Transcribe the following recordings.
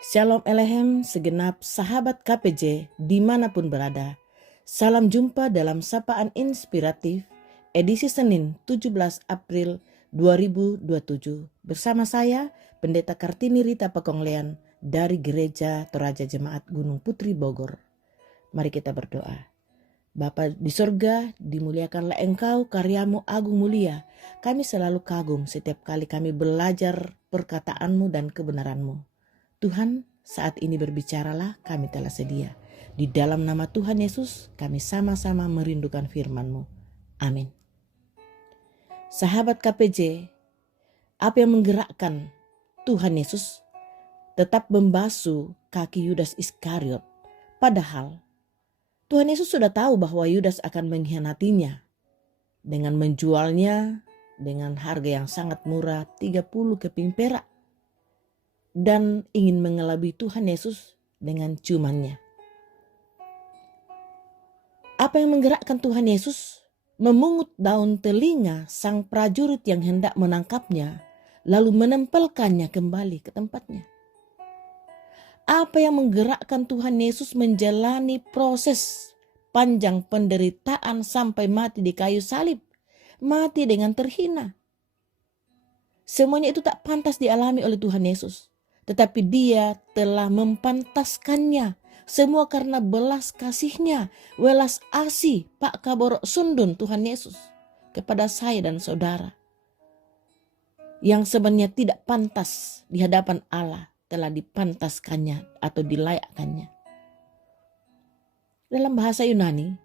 Shalom Elohim segenap sahabat KPJ dimanapun berada. Salam jumpa dalam Sapaan Inspiratif edisi Senin 17 April 2027. Bersama saya Pendeta Kartini Rita Pekonglean dari Gereja Toraja Jemaat Gunung Putri Bogor. Mari kita berdoa. Bapa di sorga, dimuliakanlah Engkau, karyamu agung mulia. Kami selalu kagum setiap kali kami belajar perkataanmu dan kebenaranmu. Tuhan, saat ini berbicaralah, kami telah sedia. Di dalam nama Tuhan Yesus, kami sama-sama merindukan firman-Mu. Amin. Sahabat KPJ, apa yang menggerakkan Tuhan Yesus tetap membasuh kaki Yudas Iskariot? Padahal Tuhan Yesus sudah tahu bahwa Yudas akan mengkhianatinya dengan menjualnya dengan harga yang sangat murah, 30 keping perak. Dan ingin mengelabui Tuhan Yesus dengan ciumannya. Apa yang menggerakkan Tuhan Yesus memungut daun telinga sang prajurit yang hendak menangkapnya, lalu menempelkannya kembali ke tempatnya? Apa yang menggerakkan Tuhan Yesus menjalani proses panjang penderitaan sampai mati di kayu salib, mati dengan terhina? Semuanya itu tak pantas dialami oleh Tuhan Yesus. Tetapi dia telah mempantaskannya. Semua karena belas kasihnya, welas asih Pak Kaborok Sundun Tuhan Yesus kepada saya dan saudara. Yang sebenarnya tidak pantas di hadapan Allah telah dipantaskannya atau dilayakkannya. Dalam bahasa Yunani,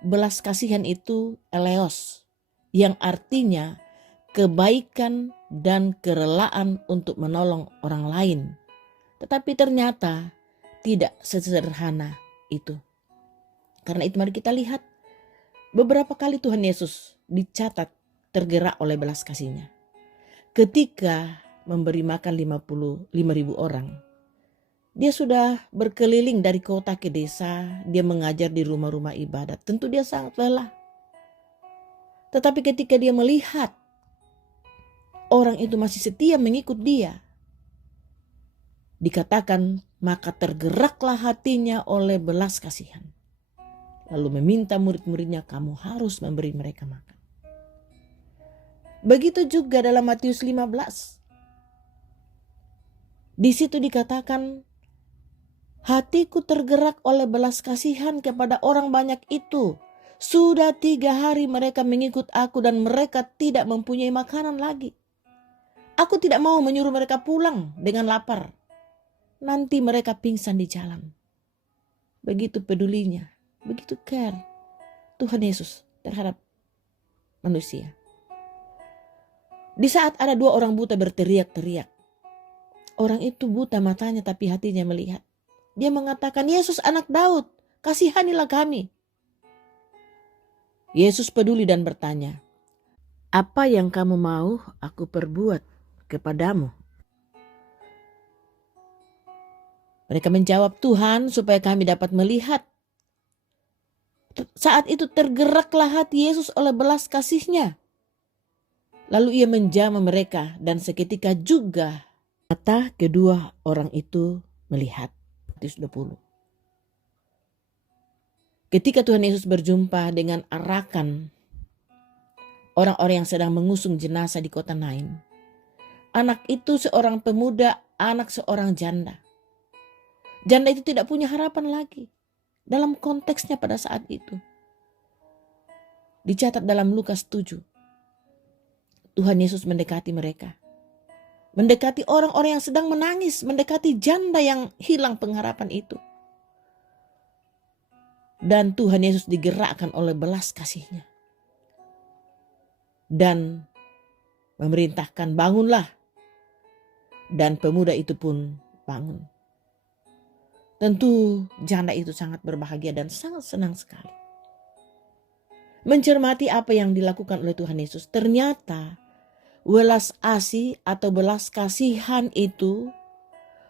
belas kasihan itu eleos, yang artinya kebaikan dan kerelaan untuk menolong orang lain. Tetapi ternyata tidak sesederhana itu. Karena itu mari kita lihat beberapa kali Tuhan Yesus dicatat tergerak oleh belas kasihnya. Ketika memberi makan 55.000 orang, dia sudah berkeliling dari kota ke desa, dia mengajar di rumah-rumah ibadat. Tentu dia sangat lelah. Tetapi ketika dia melihat orang itu masih setia mengikut dia, dikatakan maka tergeraklah hatinya oleh belas kasihan. Lalu meminta murid-muridnya, kamu harus memberi mereka makan. Begitu juga dalam Matius 15. Di situ dikatakan, hatiku tergerak oleh belas kasihan kepada orang banyak itu. Sudah 3 hari mereka mengikut aku dan mereka tidak mempunyai makanan lagi. Aku tidak mau menyuruh mereka pulang dengan lapar. Nanti mereka pingsan di jalan. Begitu pedulinya, begitu care Tuhan Yesus terhadap manusia. Di saat ada 2 orang buta berteriak-teriak. Orang itu buta matanya tapi hatinya melihat. Dia mengatakan, Yesus anak Daud, kasihanilah kami. Yesus peduli dan bertanya, apa yang kamu mau aku perbuat kepadamu? Mereka menjawab, Tuhan, supaya kami dapat melihat. Saat itu tergeraklah hati Yesus oleh belas kasihnya. Lalu ia menjamah mereka dan seketika juga mata kedua orang itu melihat. Matius 20. Ketika Tuhan Yesus berjumpa dengan arakan orang-orang yang sedang mengusung jenazah di kota Nain. Anak itu seorang pemuda, anak seorang janda. Janda itu tidak punya harapan lagi. Dalam konteksnya pada saat itu. Dicatat dalam Lukas 7. Tuhan Yesus mendekati mereka. Mendekati orang-orang yang sedang menangis. Mendekati janda yang hilang pengharapan itu. Dan Tuhan Yesus digerakkan oleh belas kasihnya. Dan memerintahkan bangunlah. Dan pemuda itu pun bangun. Tentu janda itu sangat berbahagia dan sangat senang sekali. Mencermati apa yang dilakukan oleh Tuhan Yesus. Ternyata welas asih atau belas kasihan itu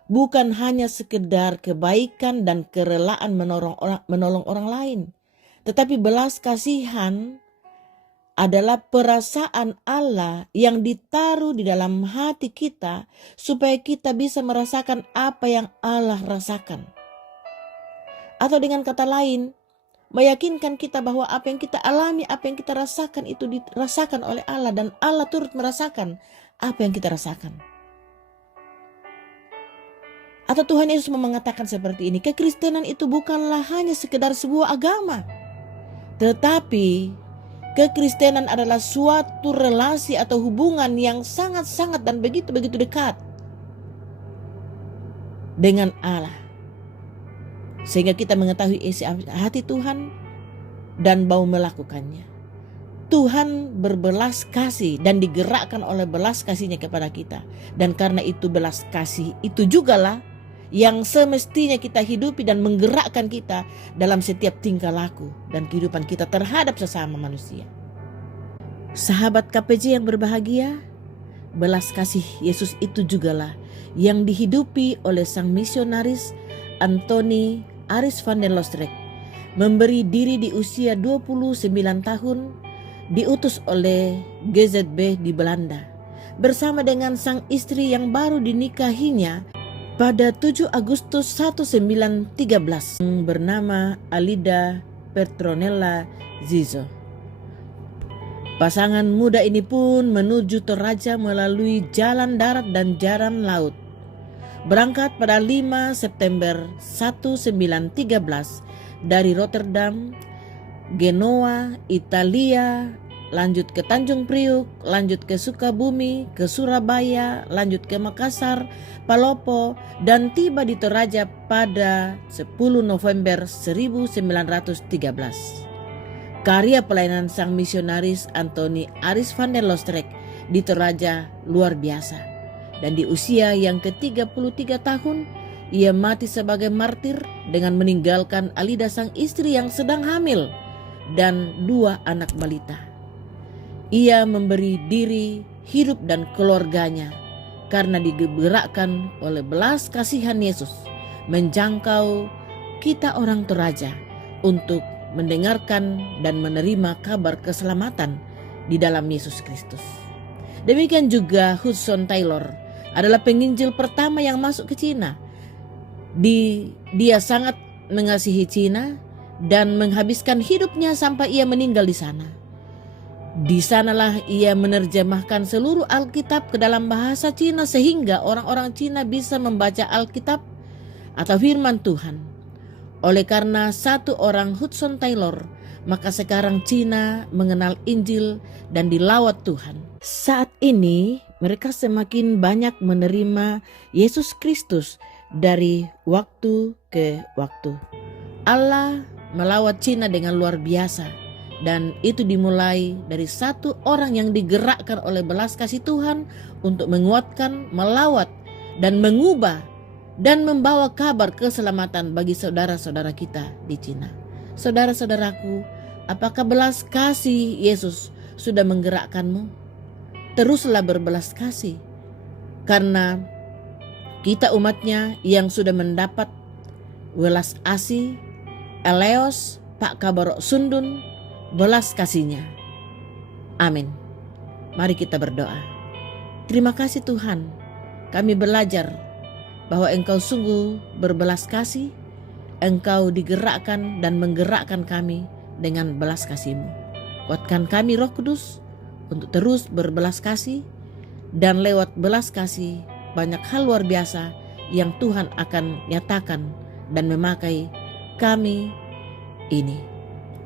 bukan hanya sekedar kebaikan dan kerelaan menolong orang lain. Tetapi belas kasihan adalah perasaan Allah yang ditaruh di dalam hati kita supaya kita bisa merasakan apa yang Allah rasakan. Atau dengan kata lain, meyakinkan kita bahwa apa yang kita alami, apa yang kita rasakan itu dirasakan oleh Allah dan Allah turut merasakan apa yang kita rasakan. Atau Tuhan Yesus mengatakan seperti ini, kekristenan itu bukanlah hanya sekedar sebuah agama, tetapi kekristenan adalah suatu relasi atau hubungan yang sangat-sangat dan begitu-begitu dekat dengan Allah. Sehingga kita mengetahui isi hati Tuhan dan mau melakukannya. Tuhan berbelas kasih dan digerakkan oleh belas kasihnya kepada kita. Dan karena itu belas kasih itu jugalah yang semestinya kita hidupi dan menggerakkan kita dalam setiap tingkah laku dan kehidupan kita terhadap sesama manusia. Sahabat KPJ yang berbahagia, belas kasih Yesus itu jugalah yang dihidupi oleh sang misionaris Anthony Aris van der Loostreek, memberi diri di usia 29 tahun, diutus oleh GZB di Belanda bersama dengan sang istri yang baru dinikahinya pada 7 Agustus 1913 bernama Alida Petronella Zizo. Pasangan muda ini pun menuju Toraja melalui jalan darat dan jalan laut. Berangkat pada 5 September 1913 dari Rotterdam, Genoa, Italia, lanjut ke Tanjung Priuk, lanjut ke Sukabumi, ke Surabaya, lanjut ke Makassar, Palopo, dan tiba di Toraja pada 10 November 1913. Karya pelayanan sang misionaris Anthony Aris van der Loostreek di Toraja luar biasa. Dan di usia yang ke-33 tahun, ia mati sebagai martir dengan meninggalkan Alida sang istri yang sedang hamil dan 2 anak balita. Ia memberi diri, hidup dan keluarganya karena digerakkan oleh belas kasihan Yesus menjangkau kita orang Toraja untuk mendengarkan dan menerima kabar keselamatan di dalam Yesus Kristus. Demikian juga Hudson Taylor adalah penginjil pertama yang masuk ke Cina. Dia sangat mengasihi Cina dan menghabiskan hidupnya sampai ia meninggal di sana. Di sanalah ia menerjemahkan seluruh Alkitab ke dalam bahasa Cina sehingga orang-orang Cina bisa membaca Alkitab atau firman Tuhan. Oleh karena satu orang Hudson Taylor, maka sekarang Cina mengenal Injil dan dilawat Tuhan. Saat ini mereka semakin banyak menerima Yesus Kristus dari waktu ke waktu. Allah melawat Cina dengan luar biasa. Dan itu dimulai dari satu orang yang digerakkan oleh belas kasih Tuhan untuk menguatkan, melawat, dan mengubah dan membawa kabar keselamatan bagi saudara-saudara kita di Cina. Saudara-saudaraku, apakah belas kasih Yesus sudah menggerakkanmu? Teruslah berbelas kasih, karena kita umatnya yang sudah mendapat welas asih, eleos, Pak Kabarok Sundun, belas kasihnya. Amin. Mari kita berdoa. Terima kasih Tuhan, kami belajar bahwa Engkau sungguh berbelas kasih. Engkau digerakkan dan menggerakkan kami dengan belas kasih-Mu. Kuatkan kami Roh Kudus untuk terus berbelas kasih, dan lewat belas kasih banyak hal luar biasa yang Tuhan akan nyatakan dan memakai kami ini.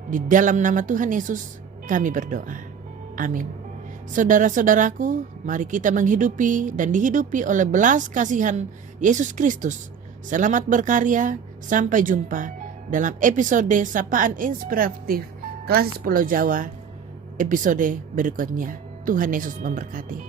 Di dalam nama Tuhan Yesus kami berdoa. Amin. Saudara-saudaraku, mari kita menghidupi dan dihidupi oleh belas kasihan Yesus Kristus. Selamat berkarya, sampai jumpa dalam episode Sapaan Inspiratif Klasis Pulau Jawa episode berikutnya. Tuhan Yesus memberkati.